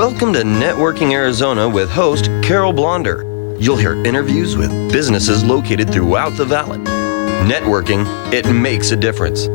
Welcome to Networking Arizona with host Carol Blonder. You'll hear interviews with businesses located throughout the valley. Networking, it makes a difference.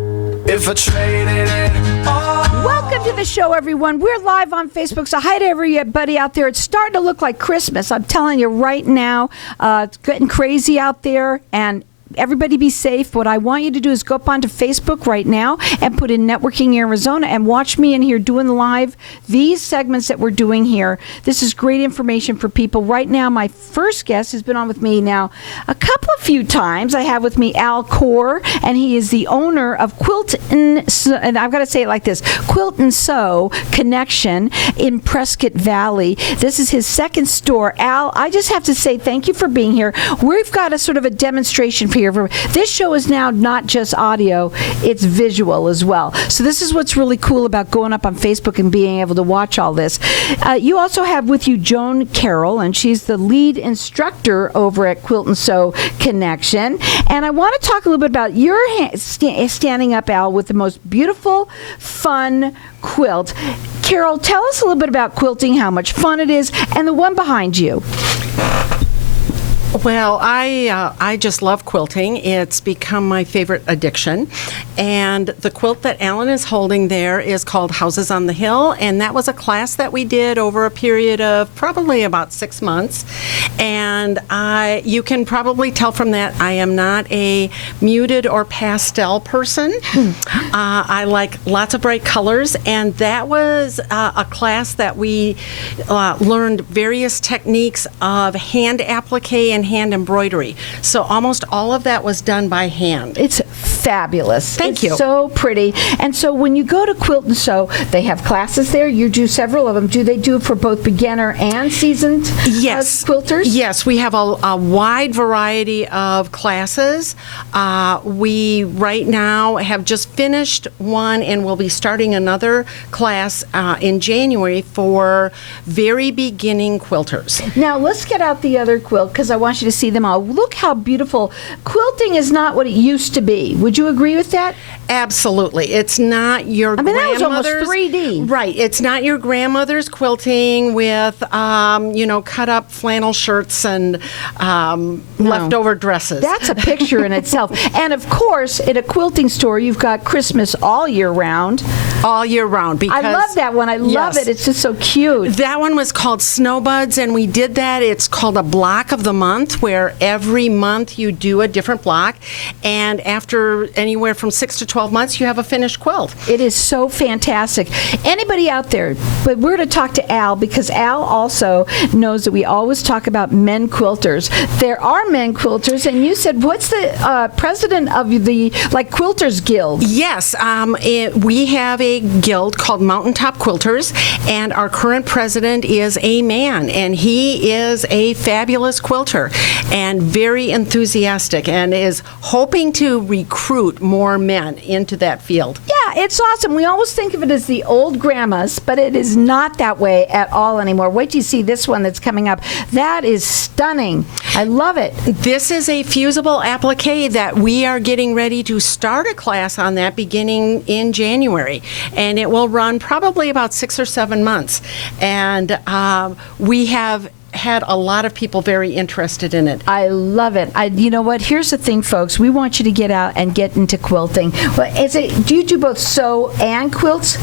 If I traded it all. Welcome to the show, everyone. We're live on Facebook, so hi to everybody out there. It's starting to look like Christmas. I'm telling you right now, it's getting crazy out there, and everybody be safe. What I want you to do is go up onto Facebook right now and put in Networking Arizona and watch me in here doing live these segments that we're doing here. This is great information for people. Right now, my first guest has been on with me now a few times. I have with me Al Core, and he is the owner of Quilt N Sew, and I've got to say it like this, Quilt N Sew Connection in Prescott Valley. This is his second store. Al, I just have to say thank you for being here. We've got a sort of a demonstration for you. This show is now not just audio, it's visual as well. So this is what's really cool about going up on Facebook and being able to watch all this. You also have with you Joan Carrel, and she's the lead instructor over at Quilt N Sew Connection. And I want to talk a little bit about your standing up, Al, with the most beautiful, fun quilt. Carol, tell us a little bit about quilting, how much fun it is, and the one behind you. Well, I just love quilting. It's become my favorite addiction. And the quilt that Alan is holding there is called Houses on the Hill, and that was a class that we did over a period of probably about 6 months. And you can probably tell from that I am not a muted or pastel person. I like lots of bright colors, and that was a class that we learned various techniques of hand applique and hand embroidery. So almost all of that was done by hand. It's fabulous. Thank you. It's so pretty. And so when you go to Quilt N Sew, they have classes there. You do several of them. Do they do it for both beginner and seasoned quilters? Yes, we have a wide variety of classes. We right now have just finished one, and we'll be starting another class in January for very beginning quilters. Now let's get out the other quilt, because I want you to see them all. Look how beautiful. Quilting is not what it used to be. Would you agree with that? Absolutely. It's not your grandmother's. That was almost 3D. Right. It's not your grandmother's quilting with, cut up flannel shirts and leftover dresses. That's a picture in itself. And of course, in a quilting store, you've got Christmas all year round. All year round. Because I love that one. I love it. It's just so cute. That one was called Snowbuds, and we did that. It's called a block of the month, where every month you do a different block, and after anywhere from 6 to 12 months, you have a finished quilt. It is so fantastic. Anybody out there, but we're going to talk to Al, because Al also knows that we always talk about men quilters. There are men quilters, and you said, what's the president of the Quilters Guild? Yes, we have a guild called Mountaintop Quilters, and our current president is a man, and he is a fabulous quilter and very enthusiastic, and is hoping to recruit more men into that field. Yeah, it's awesome. We always think of it as the old grandmas, but it is not that way at all anymore. Wait till you see this one that's coming up. That is stunning. I love it. This is a fusible applique that we are getting ready to start a class on that beginning in January, and it will run probably about 6 or 7 months. And we have had a lot of people very interested in it. I love it. You know what? Here's the thing, folks. We want you to get out and get into quilting. Do you do both sew and quilts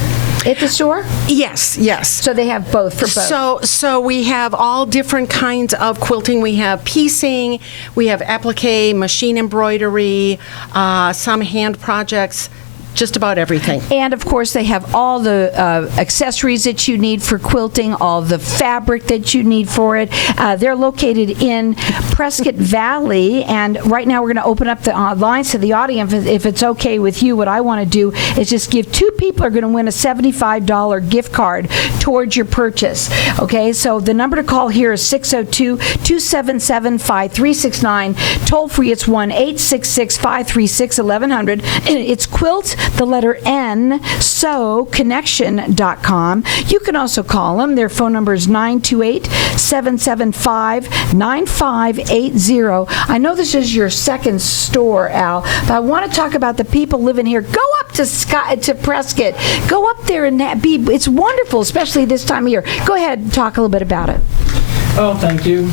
at the store? Yes. So they have both for both. So we have all different kinds of quilting. We have piecing, we have applique, machine embroidery, some hand projects. Just about everything. And of course, they have all the accessories that you need for quilting, all the fabric that you need for it. They're located in Prescott Valley, and right now we're going to open up the lines to the audience. If it's okay with you, what I want to do is just give 2 people are going to win a $75 gift card towards your purchase. Okay, so the number to call here is 602-277-5369. Toll free, it's 1-866-536-1100. It's Quilt the letter N, Sew Connection.com. You can also call them. Their phone number is 928-775-9580. I know this is your second store, Al, but I want to talk about the people living here. Go up to Prescott. Go up there and it's wonderful, especially this time of year. Go ahead and talk a little bit about it. Oh, thank you.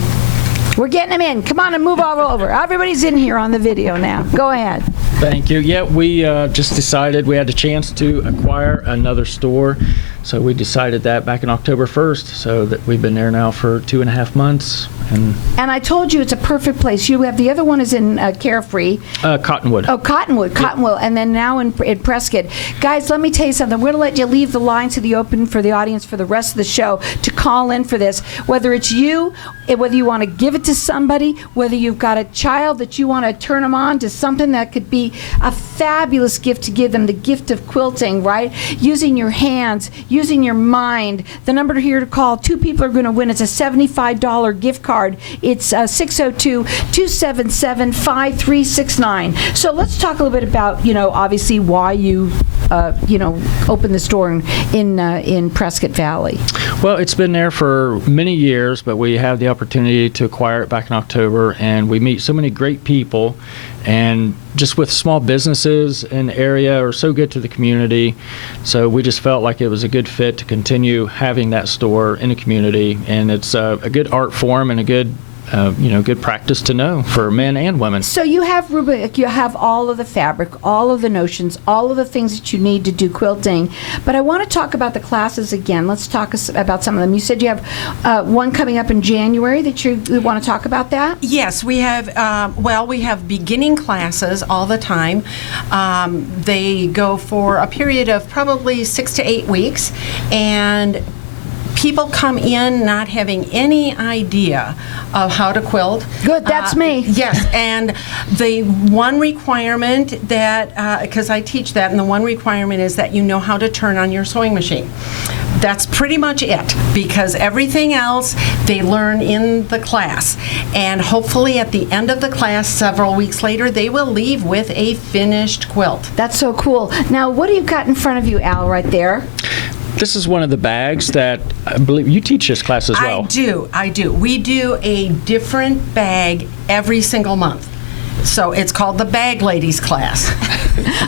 We're getting them in. Come on and move all over. Everybody's in here on the video now. Go ahead. Thank you. Yeah, we just decided we had a chance to acquire another store. So we decided that back in October 1st. So that we've been there now for 2.5 months. And I told you it's a perfect place. You have the other one is in Carefree. Cottonwood. Oh, Cottonwood. And then now in Prescott. Guys, let me tell you something. We're going to let you leave the lines to the open for the audience for the rest of the show to call in for this. Whether it's you, whether you want to give it to somebody, whether you've got a child that you want to turn them on to something that could be a fabulous gift to give them, the gift of quilting, right? Using your hands, using your mind. The number here to call, 2 people are going to win. It's a $75 gift card. It's 602-277-5369. So let's talk a little bit about, obviously why you, opened the store in Prescott Valley. Well, it's been there for many years, but we have the opportunity to acquire it back in October, and we meet so many great people. And just with small businesses in the area are so good to the community. So we just felt like it was a good fit to continue having that store in the community. And it's a good art form and a good good practice to know for men and women. So you have you have all of the fabric, all of the notions, all of the things that you need to do quilting. But I want to talk about the classes again. Let's talk about some of them. You said you have one coming up in January that you want to talk about that? Yes, we have. We have beginning classes all the time. They go for a period of probably 6 to 8 weeks, and people come in not having any idea of how to quilt. Good, that's me. Yes, and the one requirement that, because I teach that, and the one requirement is that you know how to turn on your sewing machine. That's pretty much it, because everything else they learn in the class. And hopefully at the end of the class, several weeks later, they will leave with a finished quilt. That's so cool. Now, what do you got in front of you, Al, right there? This is one of the bags that I believe you teach this class as well. I do. We do a different bag every single month. So it's called the Bag Ladies class.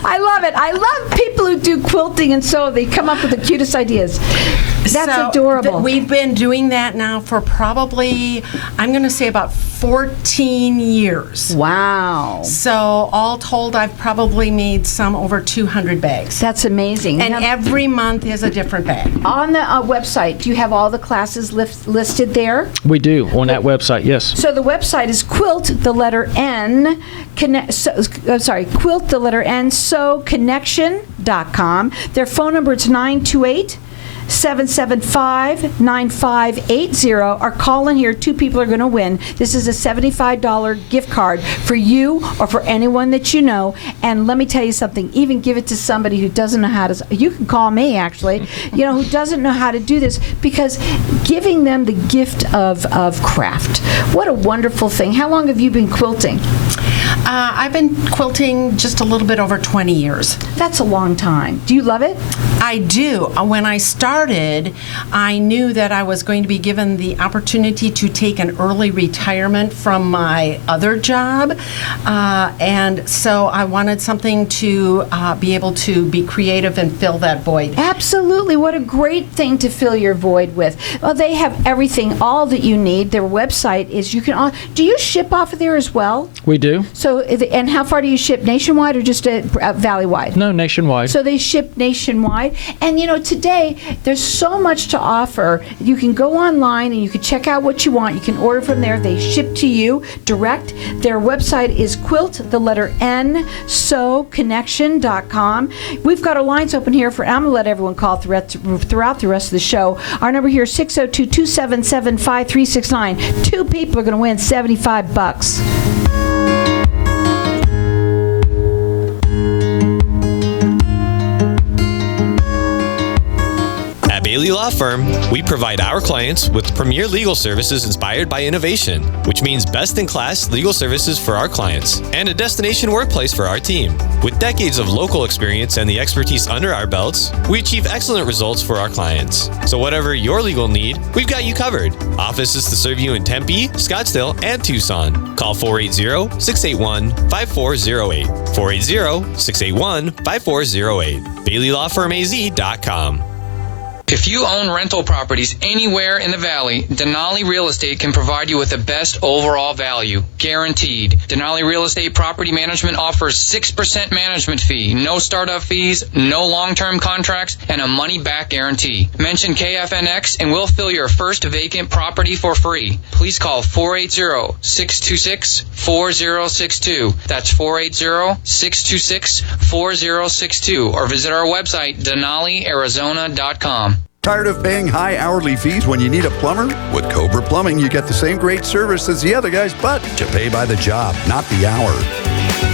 I love it. I love people who do quilting and sew. They come up with the cutest ideas. That's adorable. We've been doing that now for probably, I'm going to say about 14 years. Wow. So all told, I've probably made some over 200 bags. That's amazing. And every month is a different bag. On the website, do you have all the classes listed there? We do, on that website, yes. So the website is Quilt, the letter N, Quilt, the letter N, Sew Connection.com. Their phone number is 928-775-9580. Or call in here. 2 people are going to win. This is a $75 gift card for you or for anyone that you know. And let me tell you something. Even give it to somebody who doesn't know how to. You can call me, actually, who doesn't know how to do this, because giving them the gift of craft. What a wonderful thing. How long have you been quilting? I've been quilting just a little bit over 20 years. That's a long time. Do you love it? I do. When I started, I knew that I was going to be given the opportunity to take an early retirement from my other job, and so I wanted something to be able to be creative and fill that void. Absolutely. What a great thing to fill your void with. Well, they have everything, all that you need. Their website is, do you ship off of there as well? We do. So, and how far do you ship? Nationwide or just valley-wide? No, nationwide. So they ship nationwide. And today there's so much to offer. You can go online and you can check out what you want. You can order from there. They ship to you direct. Their website is Quilt, the letter N, Sew Connection.com. We've got our lines open here I'm going to let everyone call throughout the rest of the show. Our number here is 602-277-5369. 2 people are going to win $75. Bailey Law Firm, we provide our clients with premier legal services inspired by innovation, which means best-in-class legal services for our clients and a destination workplace for our team. With decades of local experience and the expertise under our belts, we achieve excellent results for our clients. So whatever your legal need, we've got you covered. Offices to serve you in Tempe, Scottsdale, and Tucson. Call 480-681-5408. 480-681-5408. BaileyLawFirmAZ.com. If you own rental properties anywhere in the Valley, Denali Real Estate can provide you with the best overall value, guaranteed. Denali Real Estate Property Management offers 6% management fee, no startup fees, no long-term contracts, and a money-back guarantee. Mention KFNX and we'll fill your first vacant property for free. Please call 480-626-4062. That's 480-626-4062, or visit our website, DenaliArizona.com. Tired of paying high hourly fees when you need a plumber? With Cobra Plumbing, you get the same great service as the other guys, but you pay by the job, not the hour.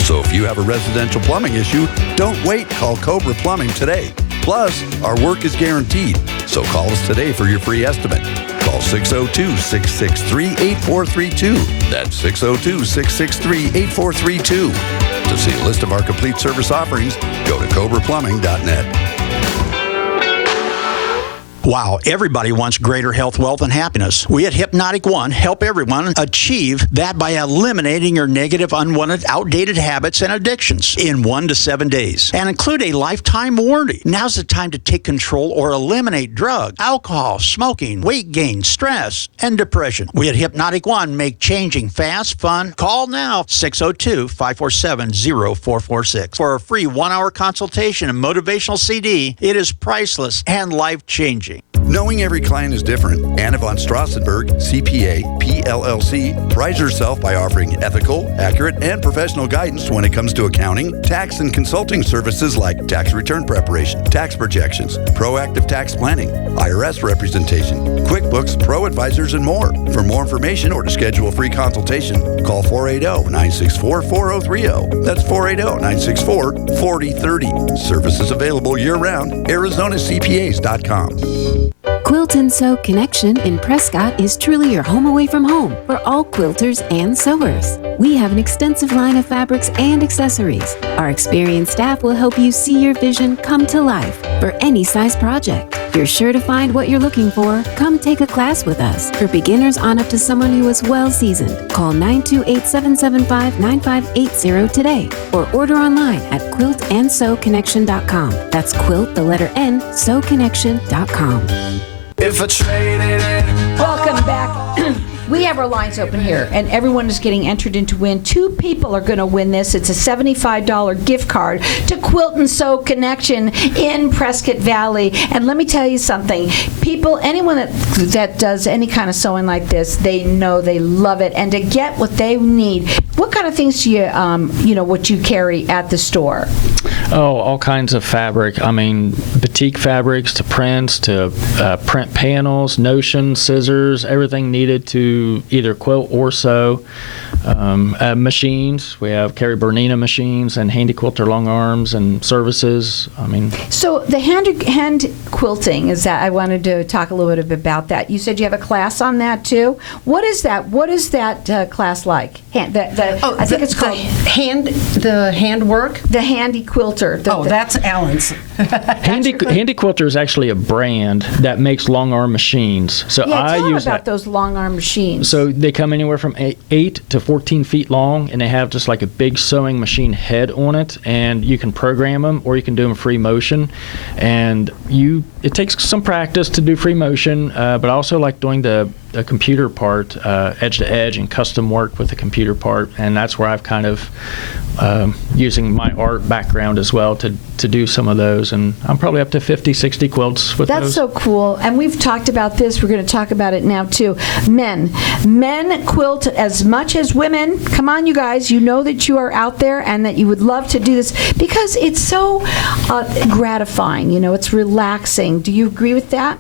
So if you have a residential plumbing issue, don't wait. Call Cobra Plumbing today. Plus, our work is guaranteed. So call us today for your free estimate. Call 602-663-8432. That's 602-663-8432. To see a list of our complete service offerings, go to cobraplumbing.net. Wow, everybody wants greater health, wealth, and happiness. We at Hypnotic One help everyone achieve that by eliminating your negative, unwanted, outdated habits and addictions in 1 to 7 days and include a lifetime warranty. Now's the time to take control or eliminate drugs, alcohol, smoking, weight gain, stress, and depression. We at Hypnotic One make changing fast, fun. Call now, 602-547-0446 for a free 1-hour consultation and motivational CD. It is priceless and life-changing. Knowing every client is different, Anna von Strassenberg, CPA, PLLC, prides herself by offering ethical, accurate, and professional guidance when it comes to accounting, tax, and consulting services like tax return preparation, tax projections, proactive tax planning, IRS representation, QuickBooks, Pro Advisors, and more. For more information or to schedule a free consultation, call 480-964-4030. That's 480-964-4030. Services available year-round. ArizonaCPAs.com. Quilt N Sew Connection in Prescott is truly your home away from home for all quilters and sewers. We have an extensive line of fabrics and accessories. Our experienced staff will help you see your vision come to life for any size project. You're sure to find what you're looking for. Come take a class with us. For beginners on up to someone who is well seasoned, call 928-775-9580 today or order online at QuiltNSewConnection.com. That's quilt, the letter N, sewconnection.com. If I traded it. Welcome back. We have our lines open here, and everyone is getting entered in to win. 2 people are going to win this. It's a $75 gift card to Quilt N Sew Connection in Prescott Valley. And let me tell you something. People, anyone that does any kind of sewing like this, they know they love it. And to get what they need, what kind of things do you, what you carry at the store? Oh, all kinds of fabric. I mean, batik fabrics to prints to print panels, notions, scissors, everything needed to either quilt or sew. Machines. We have Carrie Bernina machines and handy quilter long arms and services. I mean. So the hand quilting, is that I wanted to talk a little bit about that. You said you have a class on that too. What is that? What is that class like? I think it's called the handwork. The handy quilter. That's Alan's. Handy Quilter is actually a brand that makes long arm machines. So I use about those long arm machines. So they come anywhere from 8 to 14 feet long, and they have just like a big sewing machine head on it, and you can program them or you can do them free motion. And it takes some practice to do free motion, but I also like doing the computer part, edge to edge, and custom work with the computer part, and that's where I've kind of using my art background as well to do some of those, and I'm probably up to 50, 60 quilts with those. That's so cool, and we've talked about this. We're going to talk about it now too. Men quilt as much as women. Come on, you guys, you know that you are out there and that you would love to do this because it's so gratifying, it's relaxing. Do you agree with that?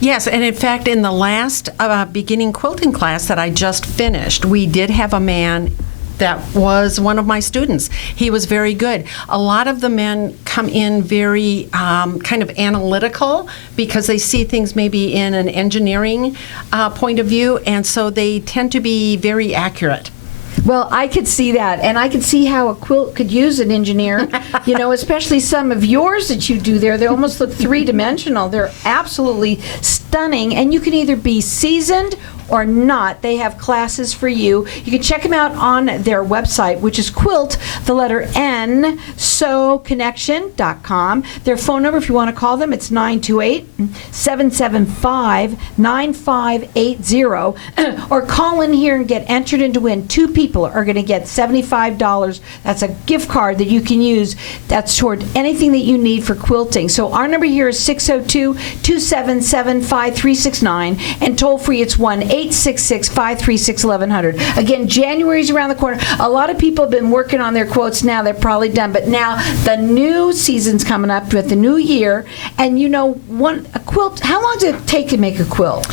Yes, and in fact, in the last beginning quilting class that I just finished, we did have a man that was one of my students. He was very good. A lot of the men come in very kind of analytical because they see things maybe in an engineering point of view, and so they tend to be very accurate. Well, I could see that, and I could see how a quilt could use an engineer, especially some of yours that you do there. They almost look three-dimensional. They're absolutely stunning, and you can either be seasoned or not. They have classes for you. You can check them out on their website, which is QuiltNSew Connection.com. Their phone number, if you want to call them, it's 928-775-9580. Or call in here and get entered in to win. 2 people are going to get $75. That's a gift card that you can use. That's toward anything that you need for quilting. So our number here is 602-277-5369, and toll free it's 1-866-536-1100. Again, January's around the corner. A lot of people have been working on their quotes now. They're probably done. But now the new season's coming up with the new year. And a quilt, how long does it take to make a quilt?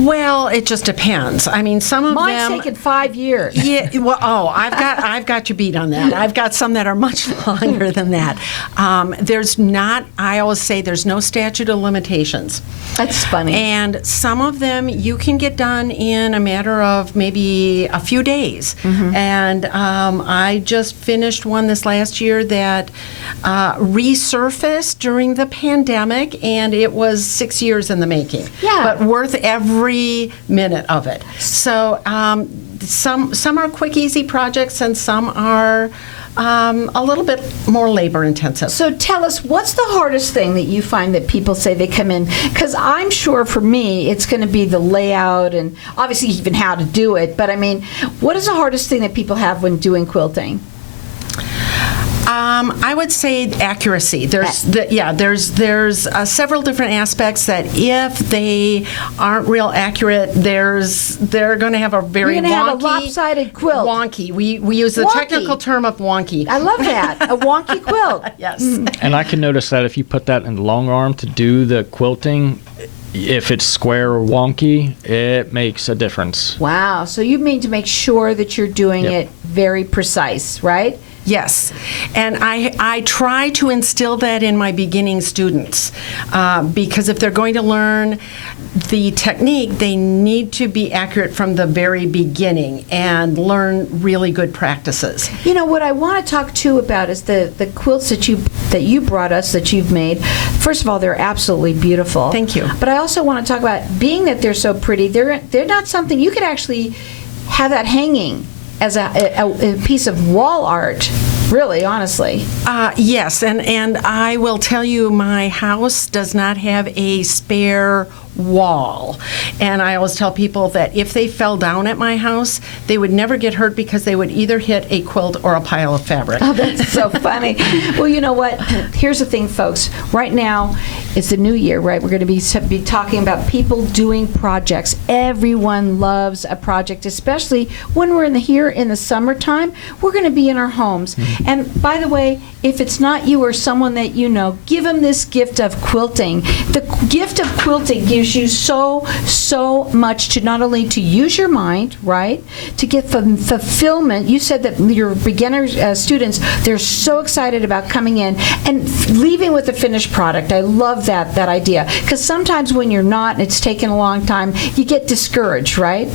Well, it just depends. I mean, some of Mine's them... taken 5 years. Yeah, well, I've got you beat on that. I've got some that are much longer than that. I always say there's no statute of limitations. That's funny. And some of them you can get done in a matter of maybe a few days. Mm-hmm. And I just finished one this last year that resurfaced during the pandemic, and it was 6 years in the making. Yeah. But worth every minute of it. So some are quick, easy projects, and some are a little bit more labor intensive. So tell us, what's the hardest thing that you find that people say they come in? Because I'm sure for me, it's going to be the layout and obviously even how to do it. But I mean, what is the hardest thing that people have when doing quilting? I would say accuracy. There's several different aspects that if they aren't real accurate, they're going to have a very You're going to have a lopsided quilt. Wonky. We use the technical term of wonky. I love that. A wonky quilt. Yes. And I can notice that if you put that in the long arm to do the quilting, if it's square or wonky, it makes a difference. Wow. So you mean to make sure that you're doing it very precise, right? Yes, and I try to instill that in my beginning students because if they're going to learn the technique, they need to be accurate from the very beginning and learn really good practices. What I want to talk too about is the quilts that you brought us, that you've made. First of all, they're absolutely beautiful. Thank you. But I also want to talk about, being that they're so pretty, they're not something you could actually have that hanging as a piece of wall art, really, honestly. Yes, and I will tell you, my house does not have a spare wall. And I always tell people that if they fell down at my house, they would never get hurt because they would either hit a quilt or a pile of fabric. Oh, that's so funny. Well, you know what? Here's the thing, folks. Right now, it's the new year, right? We're going to be talking about people doing projects. Everyone loves a project, especially when we're here in the summertime. We're going to be in our homes. Mm-hmm. And by the way, if it's not you or someone that you know, give them this gift of quilting. The gift of quilting gives you so much to not only to use your mind, right, to get fulfillment. You said that your beginner students, they're so excited about coming in and leaving with a finished product. I love that idea, because sometimes when you're not and it's taken a long time, you get discouraged, right?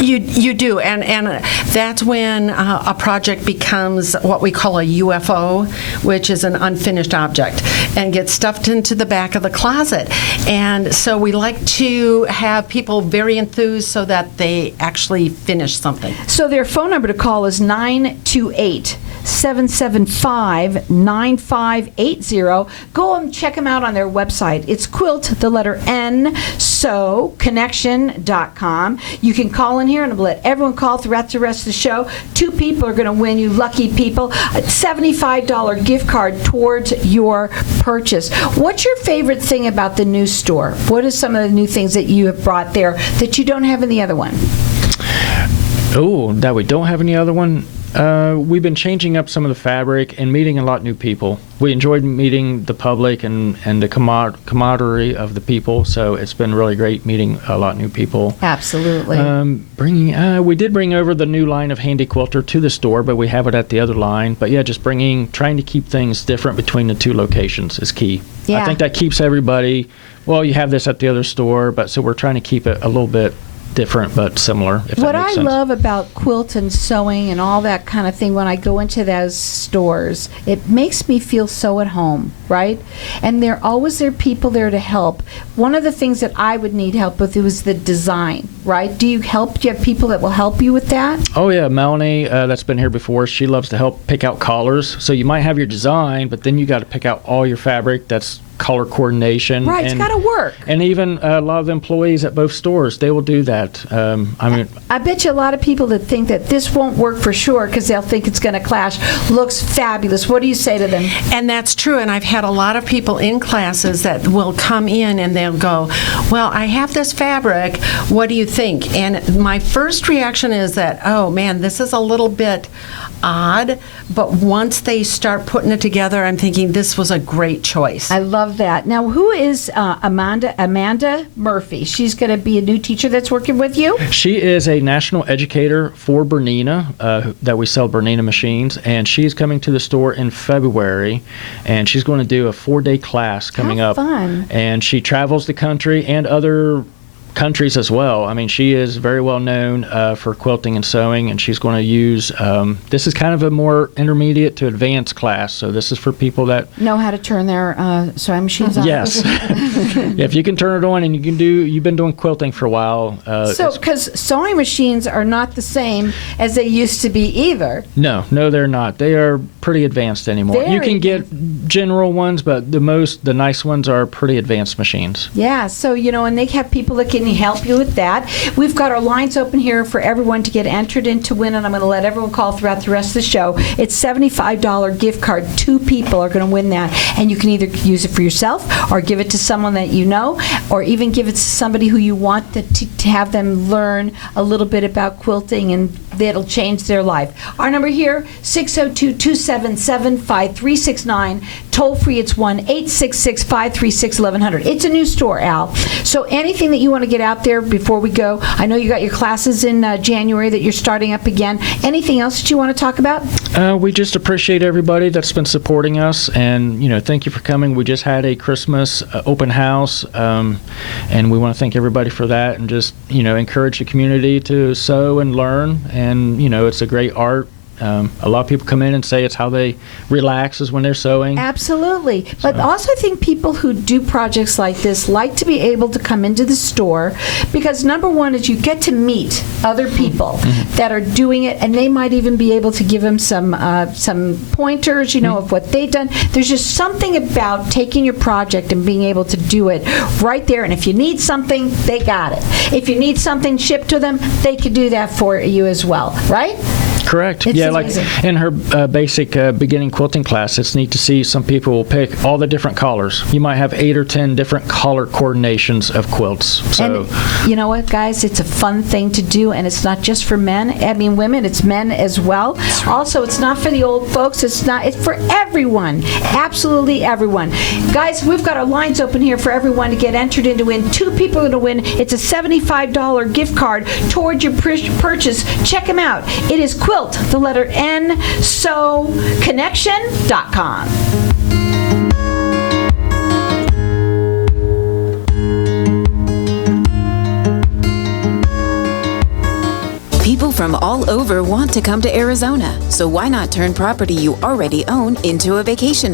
You do, and that's when a project becomes what we call a UFO, which is an unfinished object, and gets stuffed into the back of the closet. And so we like to have people very enthused so that they actually finish something. So their phone number to call is 928-775-9580. Go and check them out on their website. It's QuiltNSew Connection.com. You can call in here, and I'll let everyone call throughout the rest of the show. 2 people are going to win, you lucky people, a $75 gift card towards your purchase. What's your favorite thing about the new store? What are some of the new things that you have brought there that you don't have in the other one? Oh, that we don't have any other one? We've been changing up some of the fabric and meeting a lot of new people. We enjoyed meeting the public and the camaraderie of the people, so it's been really great meeting a lot of new people. Absolutely. We did bring over the new line of Handy Quilter to the store, but we have it at the other line. But yeah, just trying to keep things different between the two locations is key. Yeah. I think that keeps everybody, well, you have this at the other store, but so we're trying to keep it a little bit different but similar, if What that makes I sense. love about quilt and sewing and all that kind of thing, when I go into those stores, it makes me feel so at home, right? And there are people there to help. One of the things that I would need help with was the design, right? Do you have people that will help you with that? Oh yeah, Melanie, that's been here before. She loves to help pick out collars. So you might have your design, but then you got to pick out all your fabric. That's color coordination. Right, it's got to work. And even a lot of the employees at both stores, they will do that. I bet you a lot of people that think that this won't work for sure because they'll think it's going to clash. Looks fabulous. What do you say to them? And that's true. And I've had a lot of people in classes that will come in and they'll go, well, I have this fabric. What do you think? And my first reaction is that, oh, man, this is a little bit odd, but once they start putting it together, I'm thinking this was a great choice. I love that. Now, who is Amanda Murphy? She's going to be a new teacher that's working with you? She is a national educator for Bernina, that we sell Bernina machines, and she's coming to the store in February, and she's going to do a 4-day class coming up. Fun. And she travels the country and other countries as well. I mean, she is very well known for quilting and sewing, and she's going to use, this is kind of a more intermediate to advanced class, so this is for people that know how to turn their sewing machines on. Yes. If you can turn it on and you've been doing quilting for a while. So, because sewing machines are not the same as they used to be either. No, they're not. They are pretty advanced anymore. You can get general ones, but the nice ones are pretty advanced machines. Yeah, so, and they have people that can help you with that. We've got our lines open here for everyone to get entered in to win, and I'm going to let everyone call throughout the rest of the show. It's $75 gift card. 2 people are going to win that, and you can either use it for yourself or give it to someone that you know, or even give it to somebody who you want to have them learn a little bit about quilting, and that'll change their life. Our number here, 602-277-5369. Toll free, it's 1-866-536-1100. It's a new store, Al. So anything that you want to get out there before we go? I know you got your classes in January that you're starting up again. Anything else that you want to talk about? We just appreciate everybody that's been supporting us, and thank you for coming. We just had a Christmas open house, and we want to thank everybody for that, and just encourage the community to sew and learn. And it's a great art. A lot of people come in and say it's how they relax is when they're sewing. Absolutely. But also I think people who do projects like this like to be able to come into the store because number one is you get to meet other people that are doing it, and they might even be able to give them some pointers, of what they've done. There's just something about taking your project and being able to do it right there. And if you need something, they got it. If you need something shipped to them, they could do that for you as well, right? Correct. It's yeah, amazing. like in her basic beginning quilting class, it's neat to see some people will pick all the different collars. You might have 8 or 10 different collar coordinations of quilts. So, and you know what, guys? It's a fun thing to do, and it's not just for men. I mean, women. It's men as well. Right. Also, it's not for the old folks. It's for everyone. Absolutely everyone. Guys, we've got our lines open here for everyone to get entered in to win. 2 people are going to win. It's a $75 gift card toward your purchase. Check them out. It is Quilt, the letter N, Sew Connection.com. People from all over want to come to Arizona, so why not turn property you already own into a vacation